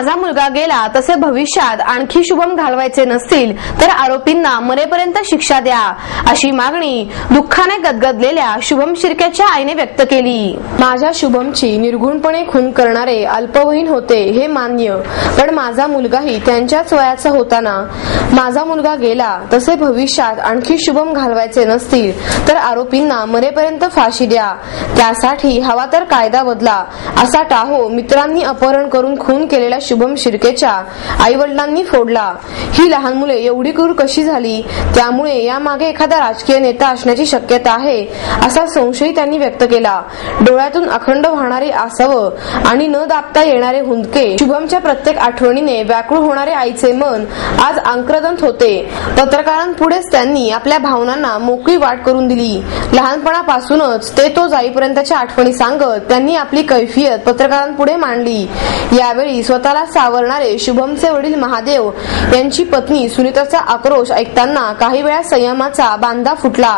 माझा मुलगा गेला तसे भविष्यात आणखी शुभम घालवायचे नसतील तर आरोपींना मरेपर्यंत शिक्षा द्या, अशी मागणी दुःखाने गदगदलेल्या शुभम शिर्केच्या आईने व्यक्त केली। माझ्या शुभमची निर्घुणपणे खून करणारे अल्पवयीन होते हे मान्य, पण माझा मुलगाही त्यांच्याच वयाचा होताना। माझा मुलगा गेला तसे भविष्यात आणखी शुभम घालवायचे नसतील तर आरोपींना मरेपर्यंत फाशी द्या, त्यासाठी हवा तर कायदा बदला, असा टाहो मित्रांनी अपहरण करून खून केलेल्या शुभम शिर्केच्या आई वडिलांनी फोडला। ही लहान मुले एवढी क्रूर कशी झाली, त्यामुळे यामागे एखादा राजकीय नेता असण्याची शक्यता आहे, असा संशय त्यांनी व्यक्त केला। डोळ्यातून अखंड वाहणारे आसव आणि न दाबता येणारे हुंदके, शुभमच्या प्रत्येक आठवणीने व्याकुळ होणारे आईचे मन आज आक्रंदित होते। पत्रकारांपुढेच त्यांनी आपल्या भावनांना मोकळी वाट करून दिली। लहानपणापासूनच ते तो जाईपर्यंतच्या आठवणी सांगत त्यांनी आपली कैफियत पत्रकारांपुढे मांडली। यावेळी स्वतःला सावरणारे शुभमचे वडील महादेव यांची पत्नी सुनीताचा आक्रोश ऐकताना काही वेळा संयमाचा बांधा फुटला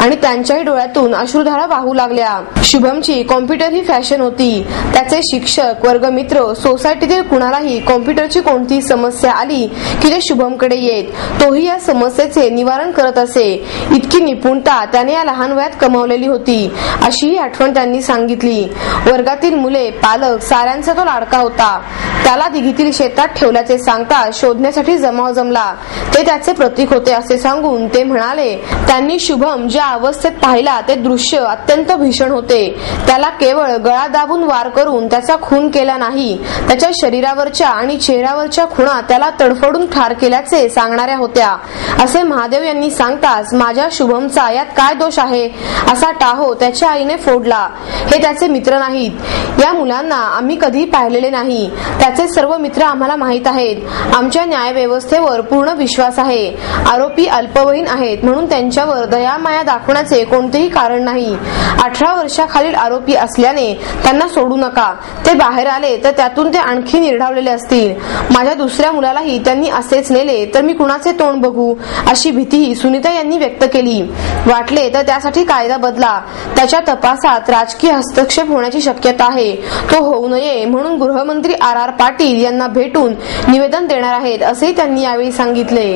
आणि त्यांच्याही डोळ्यातून अश्रुधारा वाहू लागल्या। शुभमची कॉम्प्युटर ही फॅशन होती। त्याचे शिक्षक, वर्गमित्र, सोसायटीतील कुणालाही कॉम्प्युटरची कोणतीही समस्या आली की ते शुभमकडे येत, तोही या समस्येचे निवारण करत असे। इतकी निपुणता त्याने या लहान वयात कमावलेली होती, अशी आठवण त्यांनी सांगितली। वर्गातील मुले, पालक साऱ्यांचा तो लाडका होता। त्याला दिघीतील शेतात ठेवल्याचे सांगता शोधण्यासाठी जमाव जमला, ते त्याचे प्रतीक होते असे सांगून ते म्हणाले, त्यांनी शुभम ज्या अवस्थेत पाहिला ते दृश्य अत्यंत भीषण होते। त्याला केवळ गळा दाबून वार करून त्याचा खून केला नाही, त्याच्या शरीरावरच्या आणि चेहऱ्यावरच्या खुणा त्याला तडफडून ठार केल्याचे सांगणाऱ्या होत्या, असे महादेव यांनी सांगताच माझ्या शुभमचा यात काय दोष आहे, असा टाहो त्याच्या आईने फोडला। हे त्याचे मित्र नाहीत, या मुलांना आम्ही कधी पाहिलेले नाही, त्याचे सर्व मित्र आम्हाला माहित आहेत। आमच्या न्याय व्यवस्थेवर पूर्ण विश्वास आहे। आरोपी अल्पवयीन आहेत म्हणून त्यांच्यावर दयामाया दाखवण्याचे कोणतेही कारण नाही। 18 वर्षाखालील आरोपी असल्याने त्यांना सोडू नका, ते बाहेर आले तर त्यातून ते आणखी निर्ढावलेले असतील। माझ्या दुसऱ्या मुलालाही त्यांनी असेच नेले तर मी कुणाचे तोंड बघू, अशी भीतीही सुनीता यांनी व्यक्त केली। वाटले तर त्यासाठी कायदा बदला, त्याच्या तपासात राजकीय हस्तक्षेप होण्याची शक्यता आहे, तो होऊ नये म्हणून गृहमंत्री आर पाटील यांना भेटून निवेदन देणार आहेत, असे त्यांनी यावेळी सांगितले।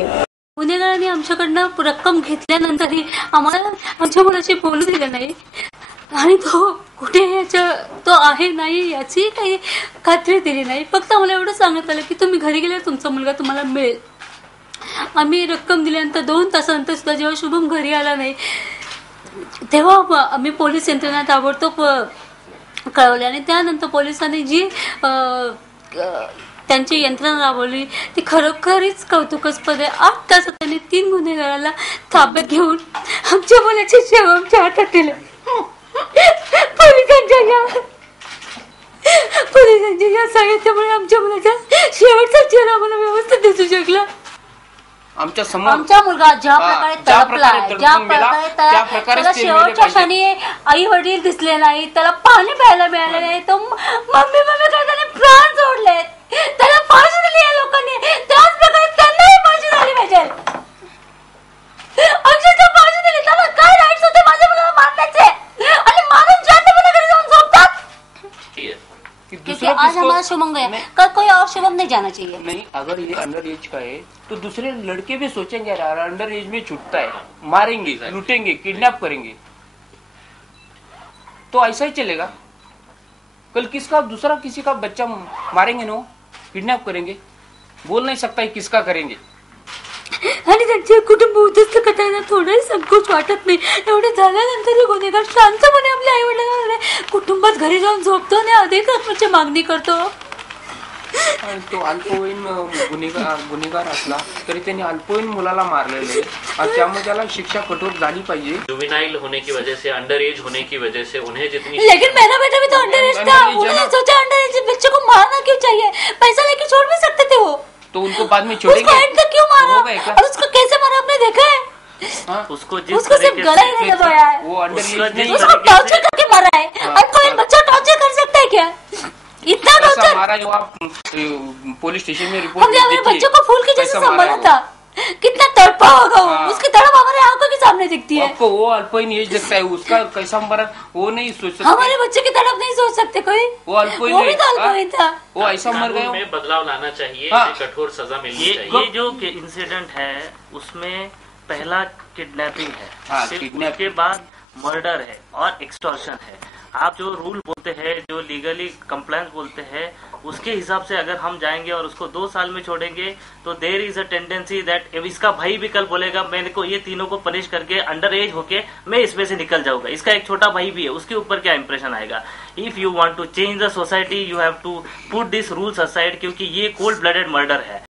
गुन्हेगारांनी आमच्याकडनं रक्कम घेतल्यानंतरही आम्हाला आमच्या मुलाची बोलू दिलं नाही आणि तो कुठे तो आहे नाही याची काही खात्री दिली नाही। फक्त आम्हाला एवढं सांगण्यात आलं की तुम्ही घरी गेल्यावर तुमचा मुलगा तुम्हाला मिळेल। आम्ही रक्कम दिल्यानंतर 2 तासानंतर सुद्धा जेव्हा शुभम घरी आला नाही तेव्हा आम्ही पोलीस यंत्रणा ताबडतोब कळवले आणि त्यानंतर पोलिसांनी जी त्यांची यंत्रणा राबवली ती खरोखरीच कौतुकास्पद आहे। 8 तासात त्यांनी 3 गुन्हेगाराला ताब्यात घेऊन आमच्या मुलाचे शेवटच्या हातात दिले। पोलिसांच्या या साहित्यामुळे आमच्या मुलाचा शेवटचा चेहरा आम्हाला व्यवस्थित दिसू शकला। आमचा मुलगा ज्या प्रकारे तडपलाय, ज्या प्रकारे शेवटच्या क्षणी आई वडील दिसले नाही, त्याला पाणी प्यायला मिळालं नाही, तो मम्मी करताना प्राण सोडले, त्याला फाशी दिली या लोकांनी, त्याच प्रकारे त्यांनाही फाशी झाली पाहिजे। अक्षरशः फाशी दिली, त्याला काय राईट्स होते माझ्या मुलाला मारण्याचे आणि मारून शांतपणे घरी जाऊन झोपतात। क्योंकि आज हमारा शुभम गया, कल कोई और शुभम नहीं जाना चाहिए। नहीं, अगर ये अंडर एज का है तो दूसरे लड़के भी सोचेंगे यार अंडर एज में छूटता है, मारेंगे, लूटेंगे, किडनैप करेंगे, तो ऐसा ही चलेगा। कल किसका दूसरा किसी का बच्चा मारेंगे ना, किडनैप करेंगे, बोल नहीं सकता किसका करेंगे। आणि त्यांचे कुटुंब उद्ध्वस्त करताना थोडाही संकोच वाटत नाही। एवढे झाल्यानंतर गुन्हेगार शांतपणे आपल्या आई वडिलांना कुटुंबात घरी जाऊन झोपतो आणि अधिक रकमेची मागणी करतो। तो अल्पवयीन गुन्हेगार असला तरी त्यांनी अल्पवयीन मुलाला मारलेले और त्यामुळे त्याला शिक्षा कठोर झाली पाहिजे। जुवेनाइल होने की वजह से, अंडर एज होने की वजह से उन्हें जितनी, लेकिन मेरा बेटा भी तो अंडर एज था, उन्होंने सोचा अंडर एज बच्चे को मारना क्यों चाहिए, पैसा लेके छोड़ भी सकते थे वो, तो उनको बाद में छोड़ेंगे। उसको एंड तक क्यों मारा और उसको कैसे मारा आपने देखा है? उसको सिर्फ गला ही नहीं दबाया है, वो अंडर एज उसको टॉर्चर करके मारा है। और कोई बच्चा टॉर्चर कर सकता है क्या? इतना टॉर्चर हमारा जो आप पुलिस स्टेशन में रिपोर्ट हमने अपने बच्चों को फूल के जैसे संभाला था। कितना तड़पा होगा वो, हाँ। उसकी तड़प हमारे आंखों के सामने दिखती है। आपको वो अल्पवयीन एज लगता है, उसका कैसा मरा वो नहीं सोच सकते। हमारे बच्चे की तड़प नहीं सोच सकते कोई, वो अल्पवयीन वो भी तो अल्पवयीन था। वो ऐसा मर कानून गया। में बदलाव लाना चाहिए, हाँ। इसे कठोर सजा मिलनी ये चाहिए। जो इंसिडेंट है उसमें पहला किडनैपिंग है, हाँ, फिर kidnap। उसके बाद मर्डर है और एक्सटॉर्शन है। आप जो रूल बोलते हैं, जो लीगली कंप्लायंस बोलते हैं, उसके हिसाब से अगर हम जाएंगे और उसको 2 साल में छोड़ेंगे तो there is a tendency that इसका भाई भी कल बोलेगा मैंने को ये तीनों को पनिश करके अंडर एज होके मैं इसमें से निकल जाऊंगा। इसका एक छोटा भाई भी है, उसके ऊपर क्या इंप्रेशन आएगा। If you want to change the society you have to put this rules aside, क्योंकि ये कोल्ड ब्लडेड मर्डर है।